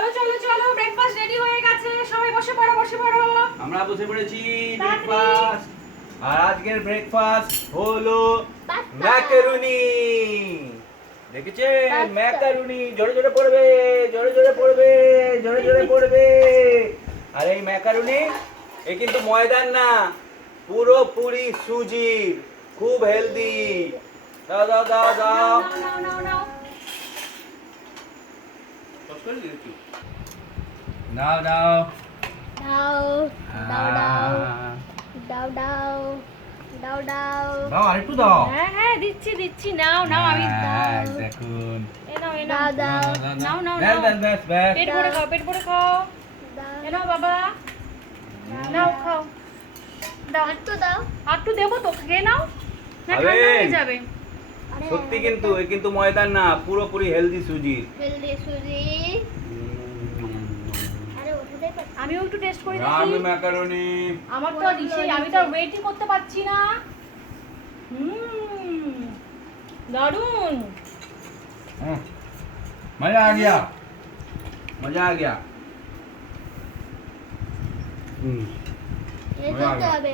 চলো চলো চলো, ব্রেকফাস্ট রেডি হয়ে গেছে, সবাই বসে পড়ো বসে পড়ো। আমরা বসে পড়েছি ব্রেকফাস্ট। আর আজকের ব্রেকফাস্ট হলো ম্যাকারুনি। দেখেছেন ম্যাকারুনি? জোরে জোরে পড়বে, জোরে জোরে পড়বে, জোরে জোরে পড়বে। আর এই ম্যাকারুনি এ কিন্তু ময়দার না, পুরোপুরি সুজির, খুব হেলদি। দাও দাও দাও দাও। নাও নাও নাও। দাও দাও। দাও দাও দাও দাও দাও দাও দাও দাও আরেকটু দাও। হ্যাঁ হ্যাঁ দিচ্ছি দিচ্ছি, নাও নাও, আমি হ্যাঁ, দেখুন। এ নাও এ দাও নাও। দাও নাও নাও ব্যাস, নাও। ব্যাস, ব্যাস, ব্যাস। পেট ভরে খাও, পেট ভরে খাও। দাও এ নাও বাবা, নাও খাও। দাও একটু দাও। একটু দেবো তো, খেয়ে নাও, না আরে। ঠান্ডা হয়ে যাবে। আরে সত্যি কিন্তু এ কিন্তু ময়দার না, পুরোপুরি হেলদি সুজির। হেলদি সুজি। আরে ওঠাতে পারছি। আমিও একটু টেস্ট করে রাম দেখি। ম্যাকারনি। আমার তো ডিশে আমি তো ওয়েটই করতে পারছি না। দারুন। मजा आ गया, मजा आ गया। এই করতে হবে।